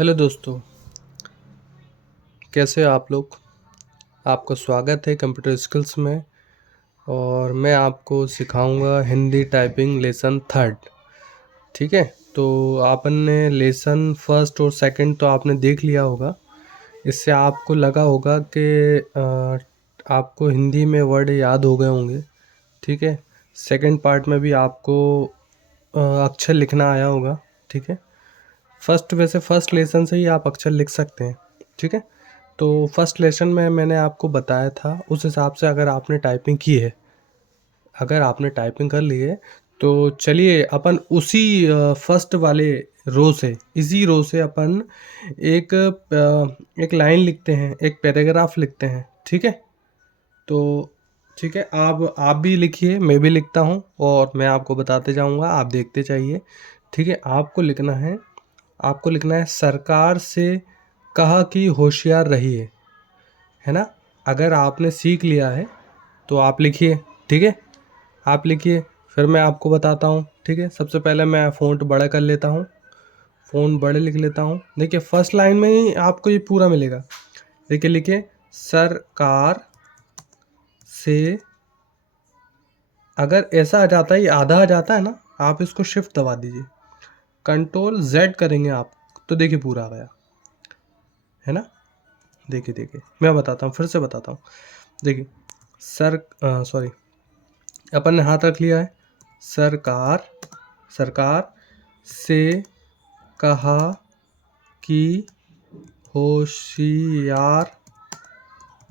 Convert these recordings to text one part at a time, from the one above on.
Hello दोस्तों, कैसे हो आप लोग। आपका स्वागत है कंप्यूटर स्किल्स में। और मैं आपको सिखाऊंगा हिंदी टाइपिंग लेसन थर्ड। ठीक है, तो आपन ने लेसन फर्स्ट और सेकंड तो आपने देख लिया होगा। इससे आपको लगा होगा कि आपको हिंदी में वर्ड याद हो गए होंगे। ठीक है, सेकंड पार्ट में भी आपको अक्षर लिखना आया होगा। ठीक है, फर्स्ट लेसन से ही आप अक्षर लिख सकते हैं। ठीक है, तो फर्स्ट लेसन में मैंने आपको बताया था, उस हिसाब से अगर आपने टाइपिंग की है, अगर आपने टाइपिंग कर ली है, तो चलिए अपन उसी फर्स्ट वाले रो से, इसी रो से अपन एक लाइन लिखते हैं, एक पैराग्राफ लिखते हैं। ठीक है, तो ठीक है, आप भी लिखिए, मैं भी लिखता हूँ और मैं आपको बताते जाऊँगा, आप देखते जाइए। ठीक है, आपको लिखना है सरकार से कहा कि होशियार रहिए। है ना, अगर आपने सीख लिया है तो आप लिखिए। ठीक है, आप लिखिए, फिर मैं आपको बताता हूँ। ठीक है, सबसे पहले मैं फ़ॉन्ट बड़ा कर लेता हूँ, फ़ॉन्ट बड़े लिख लेता हूँ। देखिए फर्स्ट लाइन में ही आपको ये पूरा मिलेगा। देखिए लिखिए, सरकार से, अगर ऐसा आ जाता है, ये आधा आ जाता है ना, आप इसको शिफ्ट दबा दीजिए, कंट्रोल जेड करेंगे आप, तो देखिए पूरा आ गया। है ना, देखिए देखिए मैं बताता हूँ, फिर से बताता हूँ। देखिए सॉरी, अपन ने हाथ रख लिया है। सरकार सरकार से कहा कि होशियार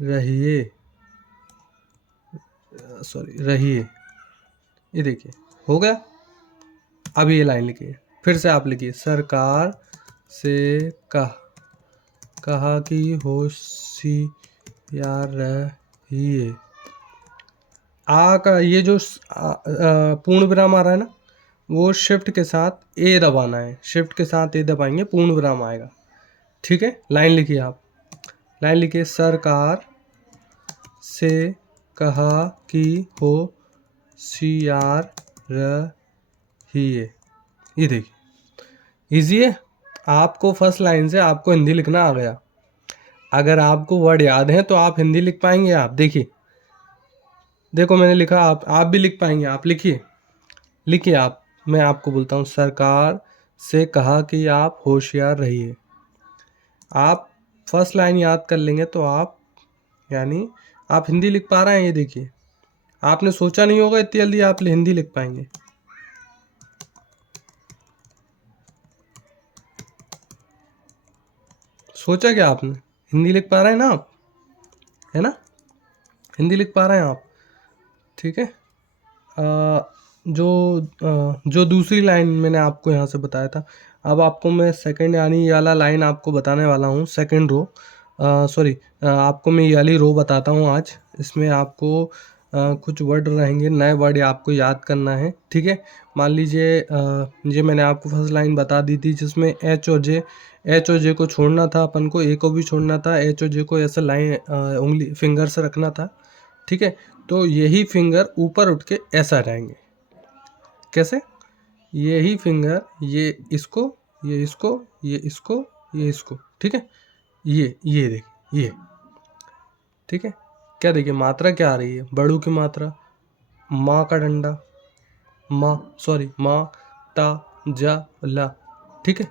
रहिए, सॉरी रहिए। ये देखिए हो गया। अब ये लाइन लिखिए, फिर से आप लिखिए, सरकार से कहा कि होशियार रहिए। आ का ये जो पूर्ण विराम आ रहा है ना, वो शिफ्ट के साथ ए दबाना है, शिफ्ट के साथ ए दबाएंगे, पूर्ण विराम आएगा। ठीक है, लाइन लिखिए आप, लाइन लिखिए, सरकार से कहा कि होशियार रहिए। ये देखिए इजी है, आपको फर्स्ट लाइन से आपको हिंदी लिखना आ गया। अगर आपको वर्ड याद है तो आप हिंदी लिख पाएंगे। आप देखिए, देखो मैंने लिखा, आप भी लिख पाएंगे। आप लिखिए, लिखिए आप, मैं आपको बोलता हूँ, सरकार से कहा कि आप होशियार रहिए। आप फर्स्ट लाइन याद कर लेंगे तो आप, यानी आप हिंदी लिख पा रहे हैं। ये देखिए, आपने सोचा नहीं होगा इतनी जल्दी आप हिंदी लिख पाएंगे। सोचा क्या आपने, हिंदी लिख पा रहे हैं ना आप, है ना, हिंदी लिख पा रहे हैं आप। ठीक है, जो दूसरी लाइन मैंने आपको यहाँ से बताया था, अब आपको मैं सेकंड यानी ये वाला लाइन आपको बताने वाला हूँ, सेकंड रो, सॉरी, आपको मैं ये वाली रो बताता हूँ आज। इसमें आपको कुछ वर्ड रहेंगे, नए वर्ड आपको याद करना है। ठीक है, मान लीजिए ये मैंने आपको फर्स्ट लाइन बता दी थी, जिसमें एच और जे को छोड़ना था, अपन को ए को भी छोड़ना था, एच और जे को ऐसे लाइन उंगली फिंगर से रखना था। ठीक है, तो यही फिंगर ऊपर उठ के ऐसा रहेंगे। कैसे, यही फिंगर, ये इसको, ये इसको, ये इसको, ये इसको। ठीक है, ये देखिए ये। ठीक है, क्या देखिए मात्रा क्या आ रही है, बड़ू की मात्रा, माँ का डंडा, माँ, सॉरी, माँ, ता, जा, ला। ठीक है,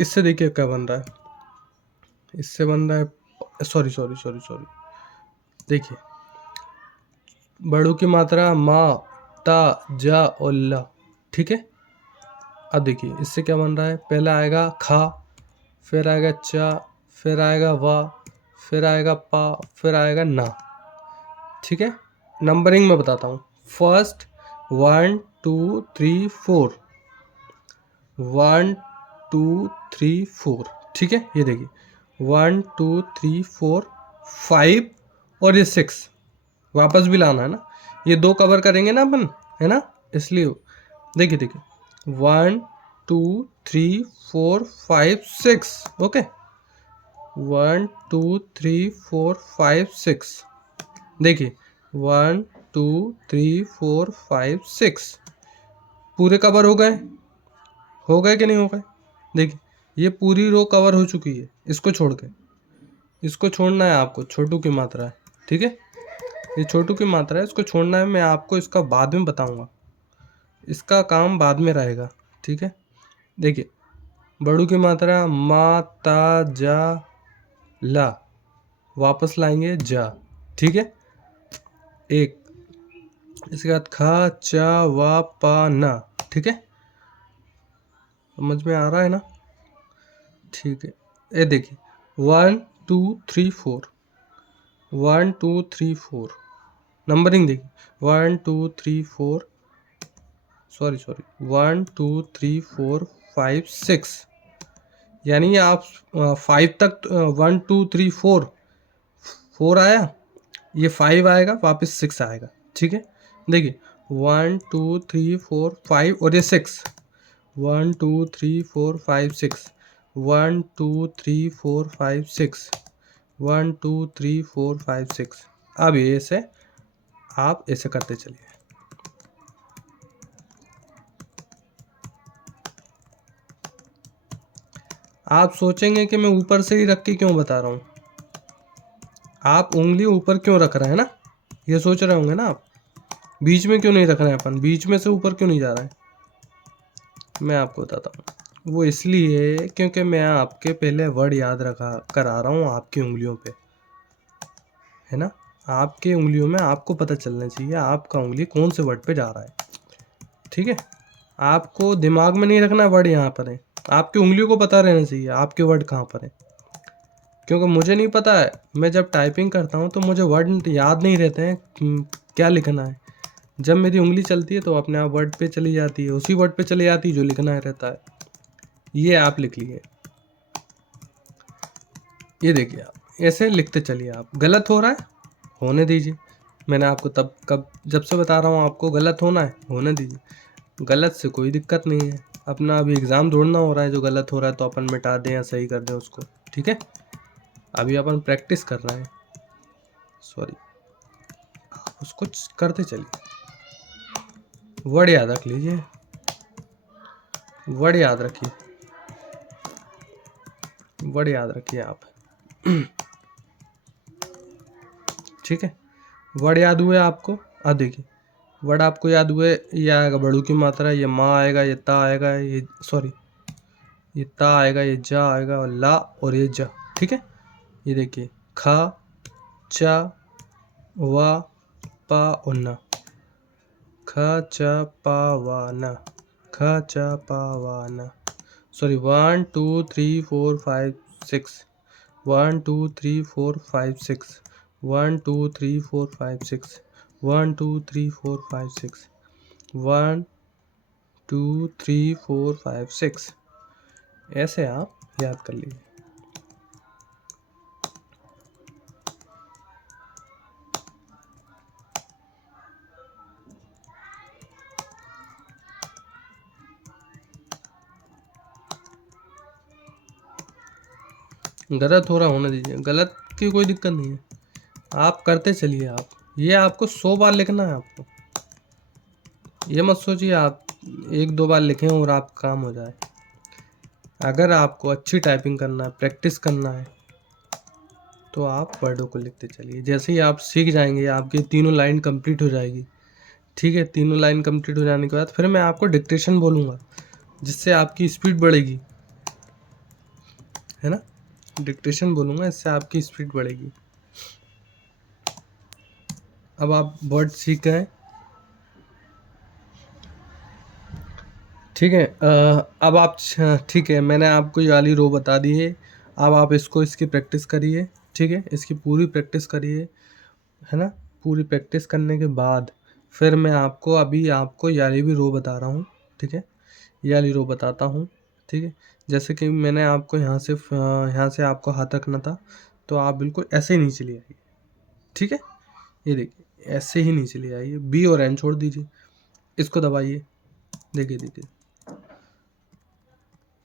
इससे देखिए क्या बन रहा है, इससे बन रहा है, सॉरी सॉरी सॉरी सॉरी, देखिए बड़ू की मात्रा माँ, ता, जा और ला। ठीक है, अब देखिए इससे क्या बन रहा है, पहला आएगा खा, फिर आएगा चा, फिर आएगा वा, फिर आएगा पा, फिर आएगा ना। ठीक है, नंबरिंग में बताता हूँ, फर्स्ट 1 2 3 4, 1 2 3 4। ठीक है, ये देखिए 1 2 3 4 5 और ये 6 वापस भी लाना है ना, ये दो कवर करेंगे ना अपन, है ना, इसलिए देखिए देखिए 1 2 3 4 5 6। ओके, 1 2 3 4 5 6, देखिए 1 2 3 4 5 6 पूरे कवर हो गए कि नहीं हो गए। देखिए ये पूरी रो कवर हो चुकी है, इसको छोड़ के। इसको छोड़ना है आपको, छोटू की मात्रा है, ठीक है। ये छोटू की मात्रा है, इसको छोड़ना है। मैं आपको इसका बाद में बताऊंगा, इसका काम बाद में रहेगा, ठीक है। देखिए, बड़ू की मात्रा मा ता जा ला, वापस लाएंगे जा, ठीक है। एक, इसके बाद खा चा वा पा ना, ठीक है। समझ में आ रहा है ना? ठीक है। ये देखिए, 1 2 3 4, 1 2 3 4, नंबरिंग देखिए, 1 2 3 4, सॉरी 1 2 3 4 5 6, यानी आप 5 तक, 1 2 3 4, 4 आया, ये 5 आएगा, वापस 6 आएगा, ठीक है। देखिए, 1 2 3 4 5 और ये 6, 1 2 3 4 5 6, 1 2 3 4 5 6, 1 2 3 4 5 6। अब ये ऐसे आप ऐसे करते चलिए। आप सोचेंगे कि मैं ऊपर से ही रख के क्यों बता रहा हूँ, आप उंगली ऊपर क्यों रख रहे हैं ना, ये सोच रहे होंगे ना आप, बीच में क्यों नहीं रख रहे हैं अपन, बीच में से ऊपर क्यों नहीं जा रहा है। मैं आपको बताता हूँ, वो इसलिए क्योंकि मैं आपके पहले वर्ड याद रखा करा रहा हूँ आपकी उंगलियों पे, है ना। आपके उंगलियों में आपको पता चलना चाहिए आपका उंगली कौन से वर्ड पे जा रहा है, ठीक है। आपको दिमाग में नहीं रखना वर्ड यहाँ पर है, आपकी उंगलियों को पता रहना चाहिए आपके वर्ड कहाँ पर है। क्योंकि मुझे नहीं पता है, मैं जब टाइपिंग करता हूँ तो मुझे वर्ड याद नहीं रहते हैं क्या लिखना है। जब मेरी उंगली चलती है तो अपने आप वर्ड पे चली जाती है, उसी वर्ड पे चली जाती है जो लिखना है रहता है। ये आप लिख लिए, ये देखिए, आप ऐसे लिखते चलिए। आप गलत हो रहा है, होने दीजिए। मैंने आपको तब कब जब से बता रहा हूँ आपको गलत होना है, होने दीजिए। गलत से कोई दिक्कत नहीं है, अपना अभी एग्ज़ाम दौड़ना हो रहा है, जो गलत हो रहा है तो अपन मिटा दें या सही कर दें उसको, ठीक है। अभी अपन प्रैक्टिस कर रहे हैं, सॉरी, उसको करते चलिए। वर्ड याद रख लीजिए, वर्ड याद रखिए, वर्ड याद रखिए आप, ठीक है। वर्ड याद हुए आपको। अब देखिए, वर्ड आपको याद हुए, ये आएगा बड़ू की मात्रा, ये माँ आएगा, ये ता आएगा, ये सॉरी ये ता आएगा, ये जा आएगा, और ला और ये जा, ठीक है। ये देखिए, खा चा वा पा और ना, ख च पा वा ना, ख च पा वा ना, सॉरी 1 2 3 4 5 6, 1 2 3 4 5 6, 1 2 3 4 5 6, 1 2 3 4 5 6, 1 2 3 4 5 6, ऐसे आप याद कर लीजिए। गलत हो रहा होने दीजिए, गलत की कोई दिक्कत नहीं है, आप करते चलिए। आप ये आपको 100 बार लिखना है आपको, ये मत सोचिए आप 1 2 बार लिखें और आप काम हो जाए। अगर आपको अच्छी टाइपिंग करना है, प्रैक्टिस करना है, तो आप वर्डों को लिखते चलिए। जैसे ही आप सीख जाएंगे, आपकी तीनों लाइन कंप्लीट हो जाएगी, ठीक है। तीनों लाइन कंप्लीट हो जाने के बाद फिर मैं आपको डिक्टेशन बोलूँगा, जिससे आपकी स्पीड बढ़ेगी, है ना। डिक्टेशन बोलूँगा, इससे आपकी स्पीड बढ़ेगी। अब आप वर्ड सीख गए, ठीक है। अब आप, ठीक है, मैंने आपको ये वाली रो बता दी है। अब आप इसकी प्रैक्टिस करिए, ठीक है। इसकी पूरी प्रैक्टिस करिए, है ना। पूरी प्रैक्टिस करने के बाद फिर मैं आपको आपको ये वाली भी रो बता रहा हूँ, ठीक है। ये वाली रो बताता हूँ, ठीक है। जैसे कि मैंने आपको यहाँ से आपको हाथ रखना था, तो आप बिल्कुल ऐसे ही नीचे ले आइए, ठीक है। ये देखिए, ऐसे ही नीचे ले आइए, बी और एन छोड़ दीजिए, इसको दबाइए। देखिए देखिए,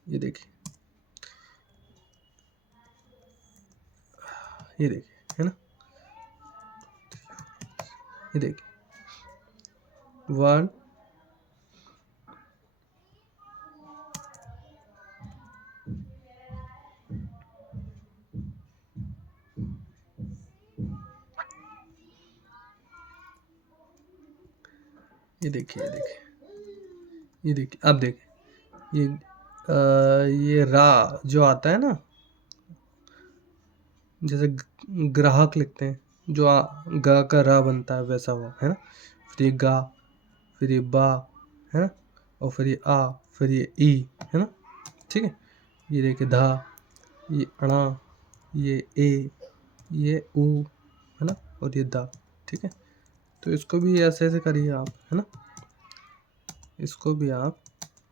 ये देखिए, ये देखिए, है ना। ये देखिए, 1 2 ये देखिए, ये देखिए, ये देखिए, अब देखिए ये रा जो आता है ना, जैसे ग्राहक लिखते हैं, जो गा का रा बनता है वैसा हुआ है ना। फिर ये गा, फिर ये बा, है ना, और फिर ये आ, फिर ये ई, है ना। ठीक है, ये देखिए धा, ये अणा, ये ए, ये ऊ, है ना, और ये दा। ठीक है, तो इसको भी ऐसे ऐसे करिए आप, है ना, इसको भी आप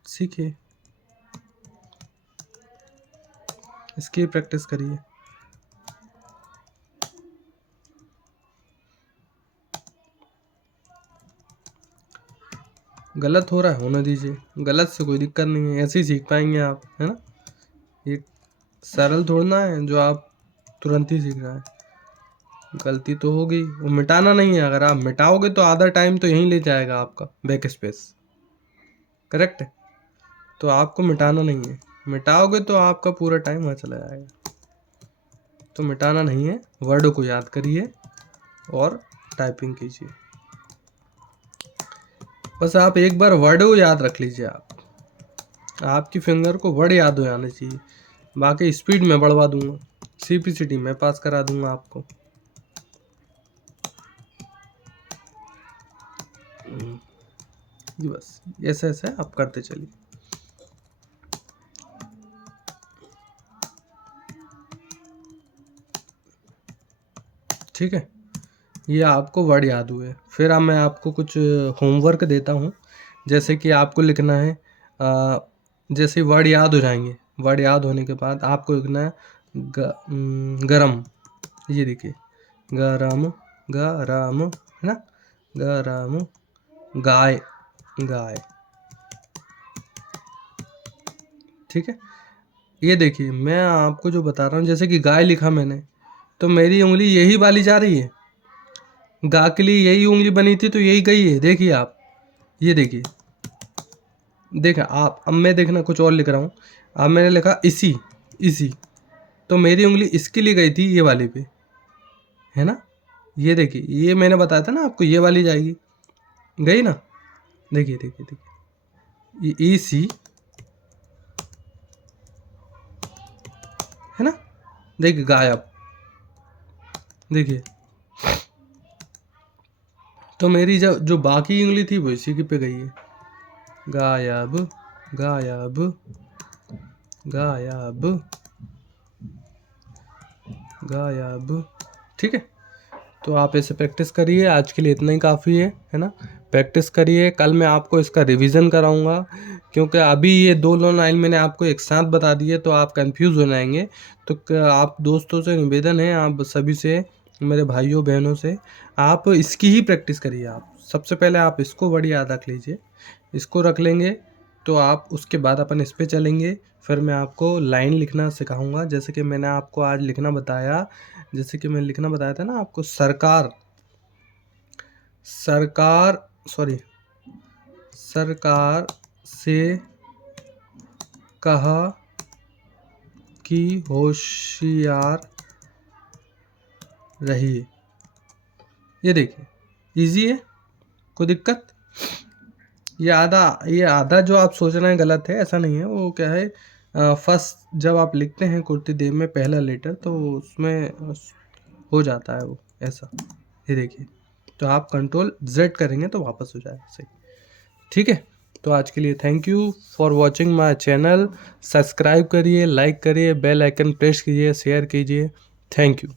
सीखिए, इसकी प्रैक्टिस करिए। गलत हो रहा है होने दीजिए, गलत से कोई दिक्कत नहीं है, ऐसे ही सीख पाएंगे आप, है ना। ये सरल थोड़ना है जो आप तुरंत ही सीख रहा है। गलती तो होगी, वो मिटाना नहीं है। अगर आप मिटाओगे तो आधा टाइम तो यहीं ले जाएगा आपका बैक स्पेस, करेक्ट है। तो आपको मिटाना नहीं है, मिटाओगे तो आपका पूरा टाइम वहाँ चला जाएगा। तो मिटाना नहीं है, वर्ड को याद करिए और टाइपिंग कीजिए। बस आप एक बार वर्ड को याद रख लीजिए, आपकी फिंगर को वर्ड याद हो जाने चाहिए। बाकी स्पीड में बढ़वा दूंगा, CPCT में पास करा दूंगा आपको। जी बस ऐसे ऐसे आप करते चलिए। ठीक है, ये आपको वर्ड याद हुए। फिर अब मैं आपको कुछ होमवर्क देता हूँ। जैसे कि आपको लिखना है, जैसे वर्ड याद हो जाएंगे, वर्ड याद होने के बाद आपको लिखना है गरम। ये देखिए, गरम, गरम, है ना, गरम, गाय, गाय। ठीक है, ये देखिए मैं आपको जो बता रहा हूँ, जैसे कि गाय लिखा मैंने, तो मेरी उंगली यही वाली जा रही है। गा के लिए यही उंगली बनी थी तो यही गई है। देखिए आप, ये देखिए, देखा आप। अब मैं देखना कुछ और लिख रहा हूँ। अब मैंने लिखा इसी, इसी, तो मेरी उंगली इसके लिए गई थी ये वाली पे, है ना। ये देखिए, ये मैंने बताया था ना आपको, ये वाली जाएगी, गई ना। देखिए देखिए देखिए, ये इसी, है ना। देखिए गायब, देखिए। तो मेरी जो बाकी उंगली थी वो इसी की पे गई है। गायब, गायब, गायब, गायब। ठीक है, तो आप ऐसे प्रैक्टिस करिए। आज के लिए इतना ही काफ़ी है ना। प्रैक्टिस करिए, कल मैं आपको इसका रिवीजन कराऊंगा, क्योंकि अभी ये 2 लाइन मैंने आपको एक साथ बता दिए तो आप कंफ्यूज हो जाएंगे। तो आप दोस्तों से निवेदन है, आप सभी से, मेरे भाइयों बहनों से, आप इसकी ही प्रैक्टिस करिए। आप सबसे पहले आप इसको वर्ड याद रख लीजिए, इसको रख लेंगे तो आप उसके बाद अपन इस पे चलेंगे। फिर मैं आपको लाइन लिखना सिखाऊंगा, जैसे कि मैंने आपको आज लिखना बताया, जैसे कि मैंने लिखना बताया था ना आपको, सरकार, सरकार, सॉरी, सरकार से कहा कि होशियार रहिए। ये देखिए, इजी है, कोई दिक्कत। ये आधा जो आप सोच रहे हैं गलत है, ऐसा नहीं है। वो क्या है, फर्स्ट जब आप लिखते हैं कुर्ती देव में पहला लेटर, तो उसमें हो जाता है वो ऐसा। ये देखिए, तो आप Ctrl Z करेंगे तो वापस हो जाएगा सही। ठीक है, तो आज के लिए thank you for watching my channel. Subscribe करिए, लाइक करिए, बेल आइकन प्रेस कीजिए, शेयर कीजिए। Thank you.